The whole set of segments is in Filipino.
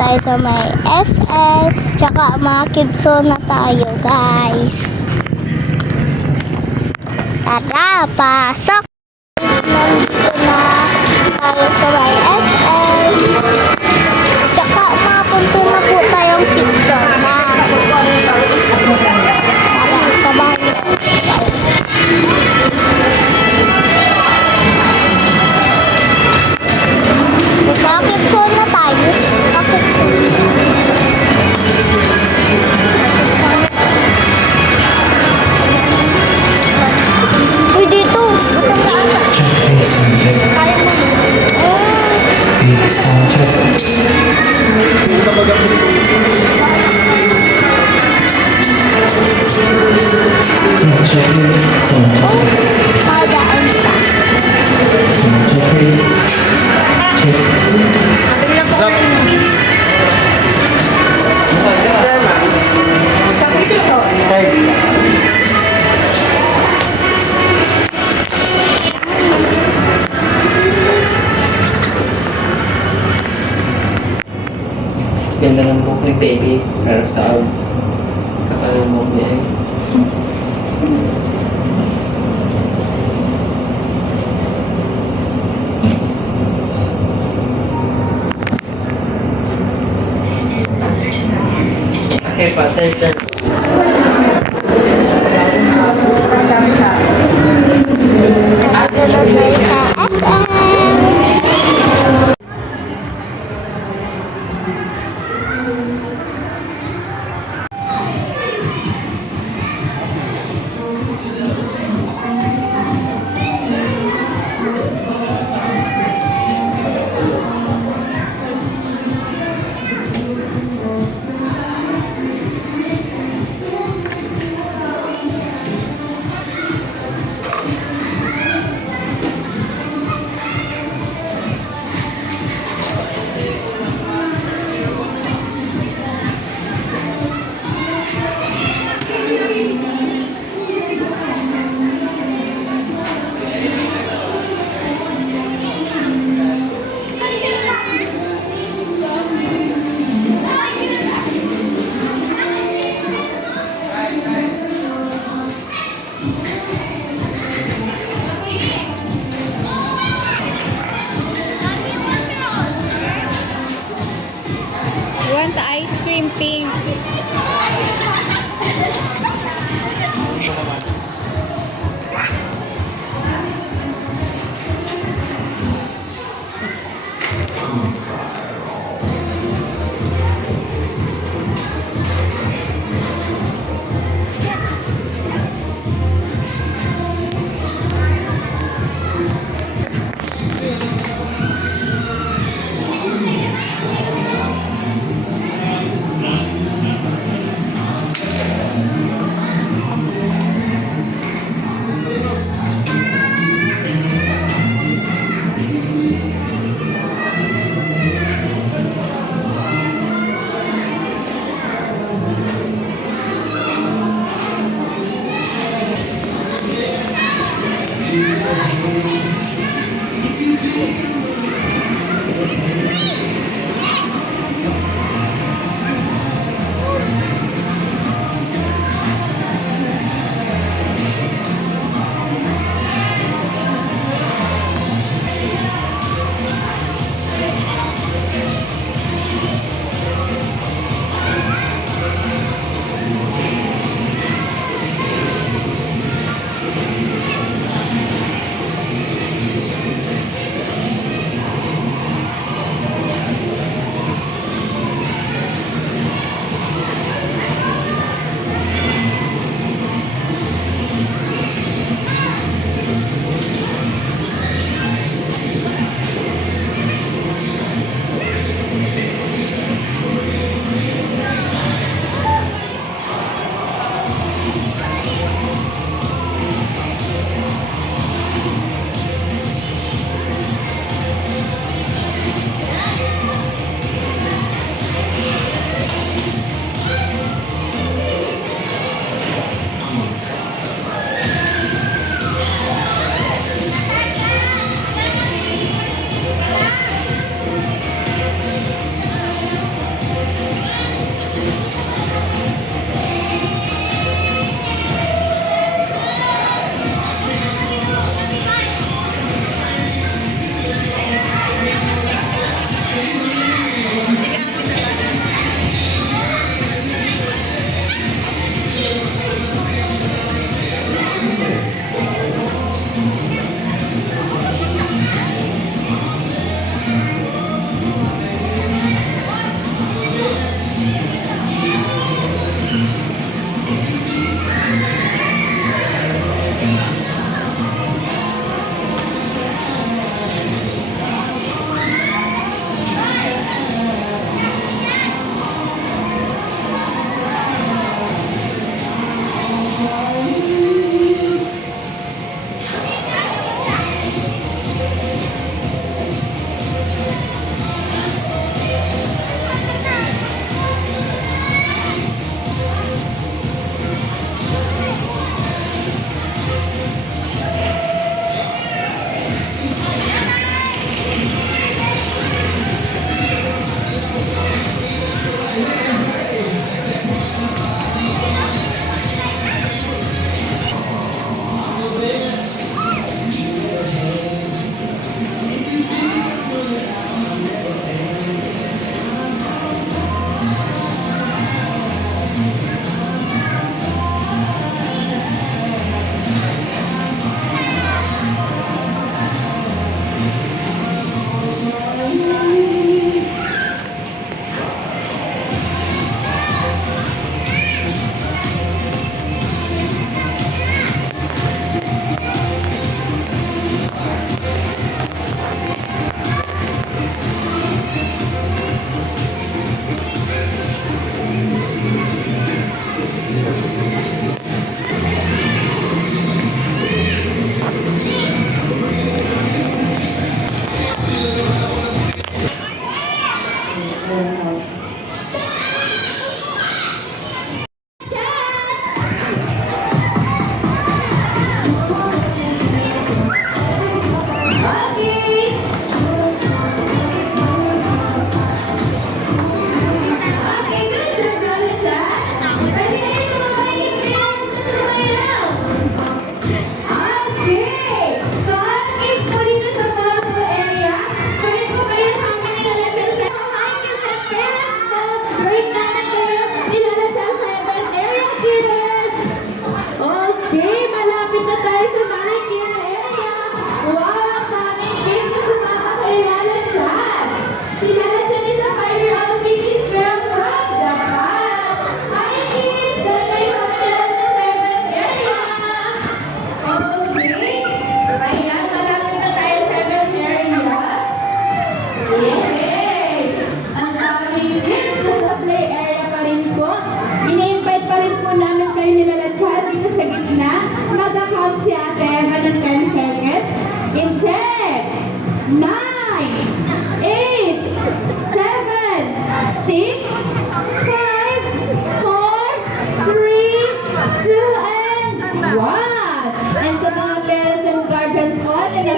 tayo sa may SM. Tsaka mga kidso na tayo, guys. Tara, pasok! Nandito na tayo sa may SM. Tsaka mapunta na po tayong kidso na. Tara, sabahan niyo, guys. Bakit so na tayo? Bakit so? Uy, dito! Kaya mo. Madaan pa. Ganda ng buhok ni baby. Pero saan? Kapal ng buhok niya eh. Okay, father, turn. Nandito na tayo sa SM. Want ice cream pink.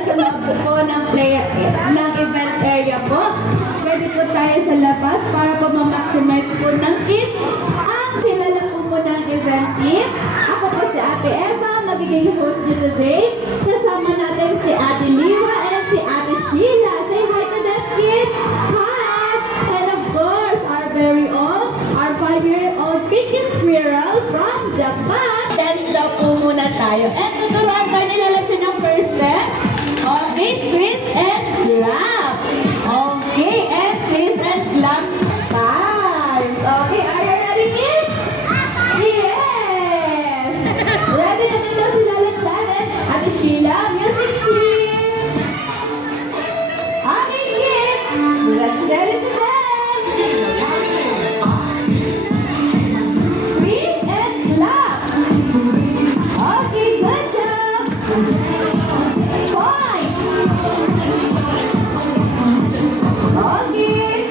nasa loob po ng event area po. Pwede po tayo sa labas para po ma-maximize po ng kids. Ang kilala po muna ng event team. Ako po si Ate Eva, magiging host niyo today. Kasama natin si Ate Liwa and si Ate Sheila. Say hi to them, kids! Hi! And of course, our very own, our 5-year-old Pinky Squirrel from Japan. Dance daw po muna tayo. And tuturuan tayo nila lesson ng first step. Okay, twist and clap. Okay, and twist and clap times. Okay, are you ready, kids? Yes! Ready na nila sila Lechan and Ate Sheila. Music, please! Okay, kids! Let's get into dance! Twist and clap. Okay, good job! Point! Okay!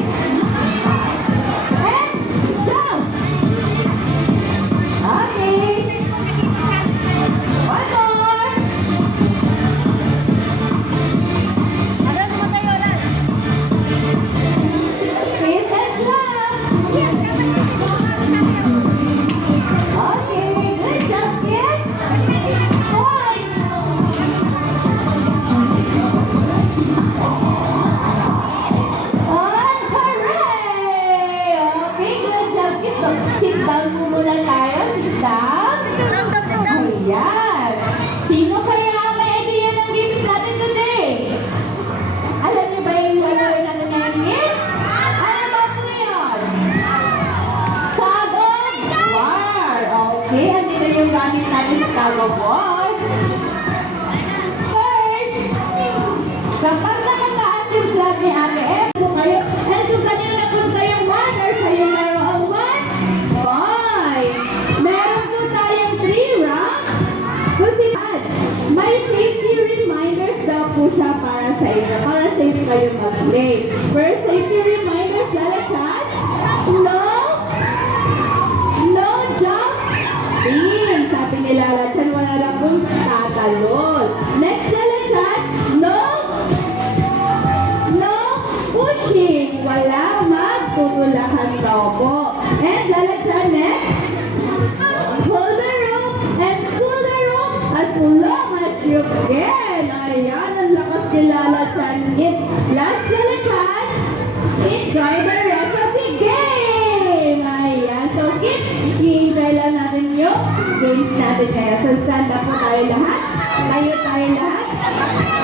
And jump! Okay! One more! Twist and clap! Okay, good job, kids! Point! Oh, hooray! Okay, good job, kids. So, sit down po muna tayo. Sit down. Ayan. Sino kaya ang may idea ng games natin today? Alam niyo ba yung lalawin natin ngayon, kids? Ano ba po yun? Tug of war. Okay, andito yung gamit natin sa tug of war. First, kapag nakataas yung flag ni Ate Eva po kayo, and kung kanina napunta yung 1 or sa'yo meron ang 1, fine. Meron po tayong 3 rounds. Kasi may safety reminders daw po siya para sa inyo, para safe kayo mag-play. First safety reminders, lalakad. No jumping. Sabi ni Lala Chan, wala lang pong tatalon. Next, Lala Chan, no pushing. Wala magtutulakan daw po. And Lala Chan, next, hold the rope and pull the rope as long as you can. Ayan, ang lakas ni Lala Chan. It's last, Lala Chan. Enjoy the rest of the game. Ayan, so kids, i-enjoy lang natin yung games natin kaya. So stand up po tayo lahat. Tayo lahat.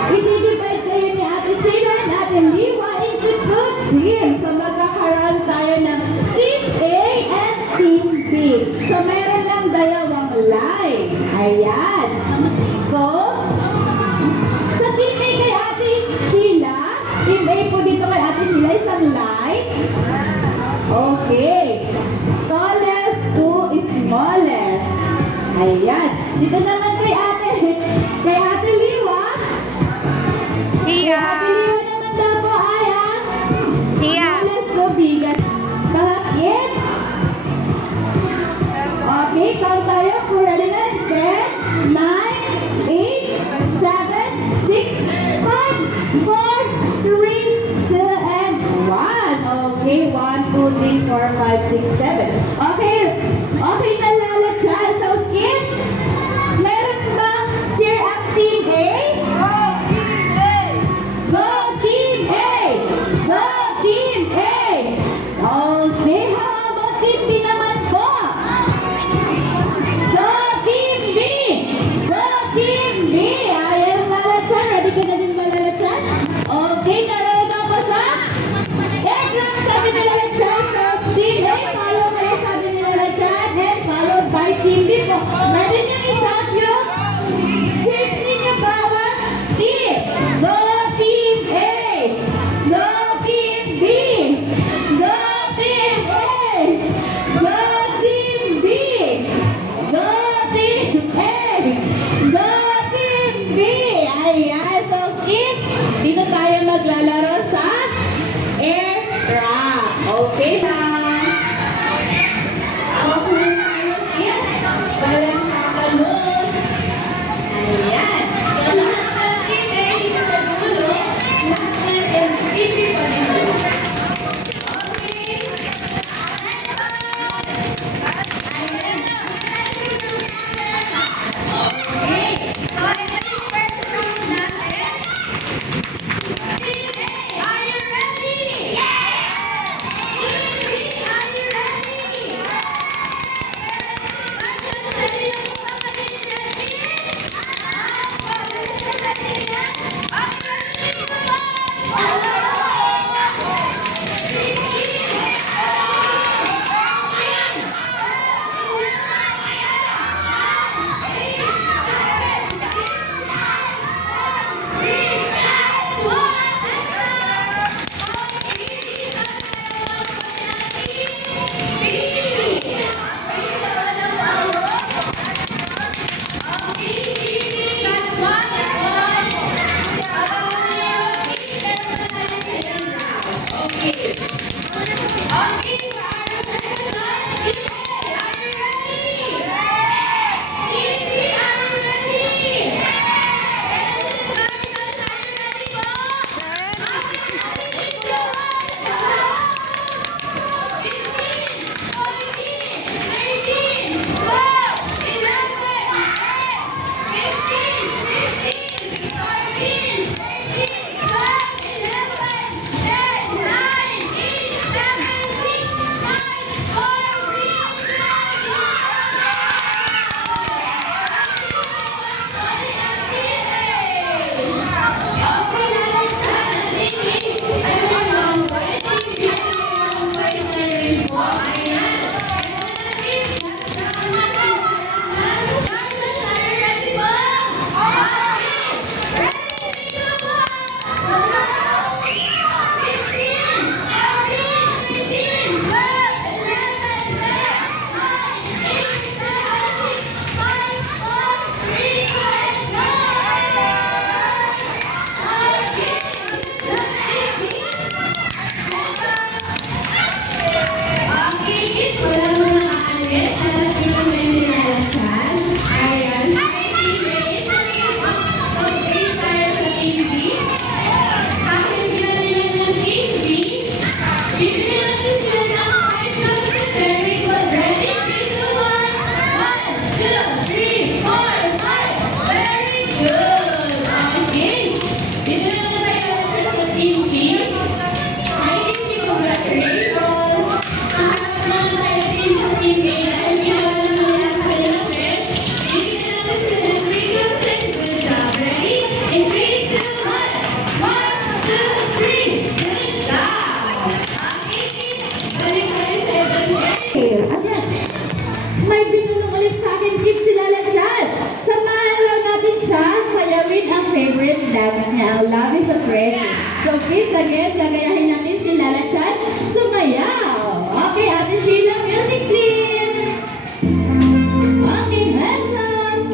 I-divide kayo ni Ate Sheila and Ate Liwa into 2 teams. So magkakaroon tayo ng Team A and Team B. So meron lang dalawang line. Ayan. So, sa Team A kay Ate Sheila, Team A po dito kay Ate Sheila, isang line. Okay. Tallest to smallest. Ayan. Dito naman kay Ate Liwa. See Kay Ate ya! Liwa naman daw po ay ang See ya! smallest to biggest. Bakit? Okay, count tayo. Kung ready na. 10, 9, 8, 7, 6, 5, 4, 3, 2, and 1. Okay, 1, 2, 3, 4, 5, 6, 7. Okay, okay na Lala Chan. So kids, meron ba cheer up Team A? Go Team A! Go Team A! Okay, how about Team B naman po? Go Team B! Go Team B! Ayan, Lala Chan. Ready ka na din ba, Lala Chan? Okay, naroon ako sa aircraft, sabi ni Lala Chan. So, Team A, follow kayo, sabi ni Lala Chan. And follow dance niya, ang Love is a Prayer. So please again, gagayahin natin si Lala Chan sumayaw. Okay, Ate Sheila, music please. Okay, hands up.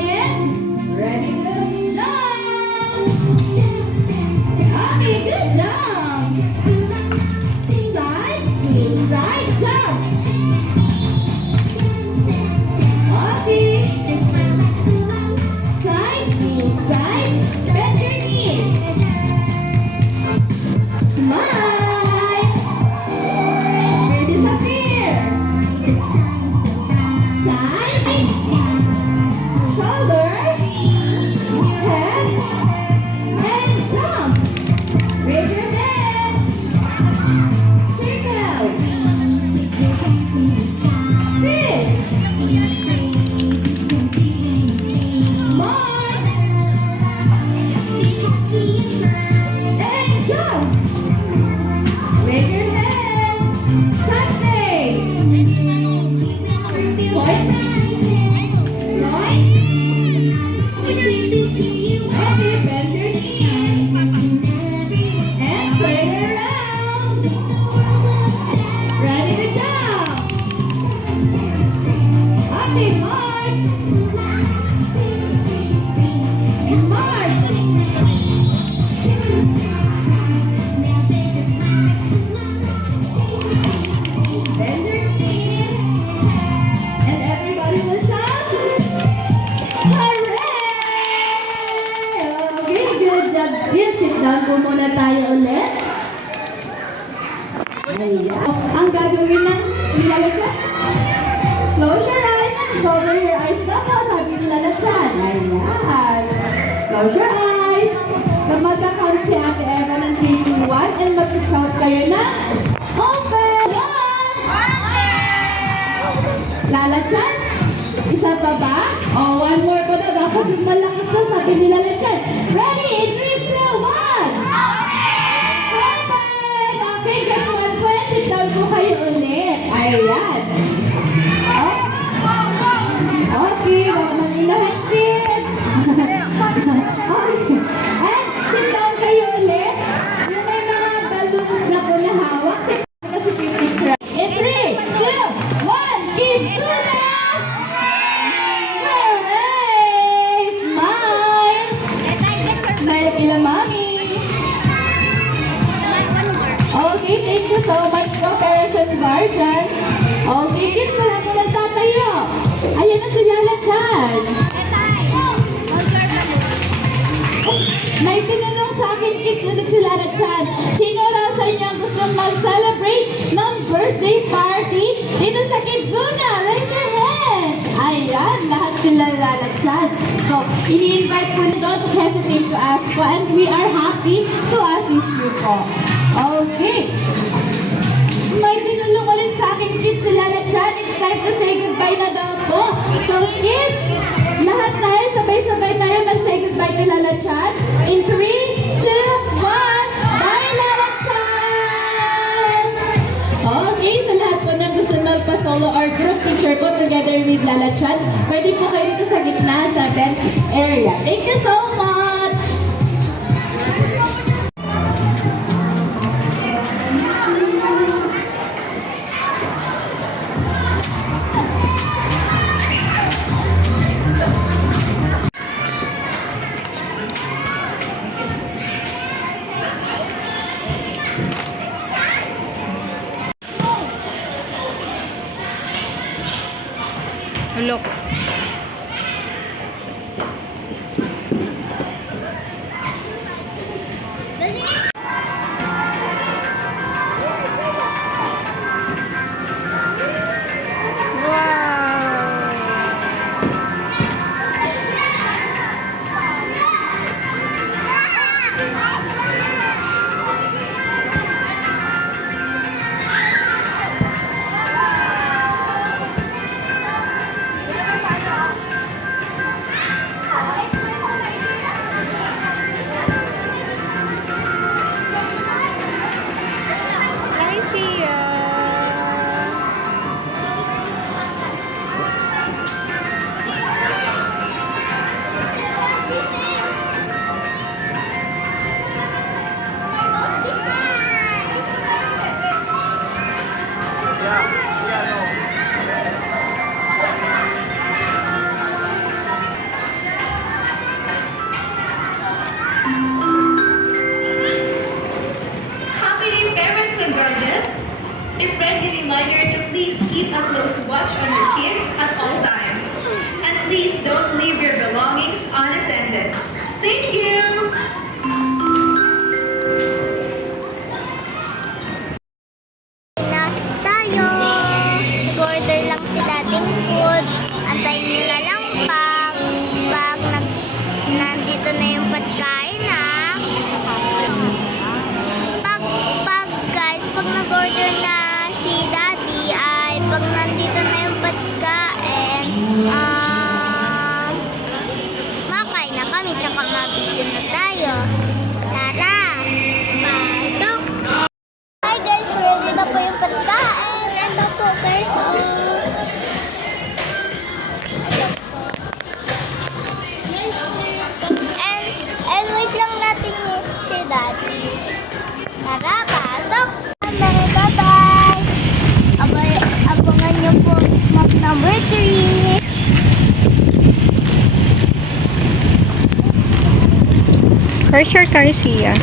And ready to jump. Okay, good job. Side to side jump. Okay. Side to side, bend your knees. Smile. Here disappear. Side. Shoulder. Head. And jump. Raise your head. Circle. Fish. Mark. And jump. Raise your head. Sunday. Point. Line. Okay, bend your knees. And turn around. Ready to jump. Okay, march. March. Bend your knees. And everybody will shout. Hooray! Okay, good job. Yes, sit down po muna tayo ulit. Ayan. Ang gagawin ng nilalagyan. Close your eyes. Cover your eyes na po. Sabi ni Lala Chan. Ayan. Close your eyes. Kapag magka-count si Ate Eva ng 3, 2, 1 and mag-shout kayo na open! 1! Lala Chan? Isa pa ba? Oh, one more po na. Dapat yung malakas na sabi ni Lala Chan. Ready? In 3, 2, 1! Perfect! Okay, get one point. Sit down po kayo ulit. Ayan. Oh. Okay, wag man ilahigpit. Okay. And sit down kayo ulit. Yung may mga balloons na po na hawak. Sit down kasi pipicture. In 3, 2, 1, Kitsuna! Hooray! Smile! Smile kila mami. Okay, thank you so much po, parents and guardians. Okay, kids, wala po nagtatayo. Ayan na si Lala Chan. May tinanong sa akin, kids, ulit si Lala Chan. Sino raw sa inyo ang gusto mag-celebrate ng birthday party dito sa Kitsuna? Raise your hand. Ayan, lahat sila Lala Chan. So, ini-invite po na don't hesitate to ask po and we are happy to assist you po. Okay. May tinulong ulit sa akin, kids, si Lala Chan. It's time to say goodbye na daw po. So, kids, lahat tayo, sabay-sabay tayo mag-say goodbye to Lala Chan. In 3, 2, 1, bye, Lala Chan! Okay, sa lahat po na gusto magpa-solo or group picture po together with Lala Chan, pwede po kayo dito sa gitna sa tent area. Thank you so much! Look. A friendly reminder to please keep a close watch on your kids at all times. And please don't leave your belongings unattended. Thank you! Na tayo. Order lang si dating food. Antayin nyo na lang nandito na yung pagkain ha. Pag nag-order na si daddy ay pag nandito na yung pagkain, makain na kami tsaka mabigyan na tayo. Tara! Pasok! Hi guys, ready na po yung pagkain. Ito po guys. And wait lang natin si daddy. Tara, pasok! Bye-bye! Abangan niyo po map number 3. Where's your car, Sia?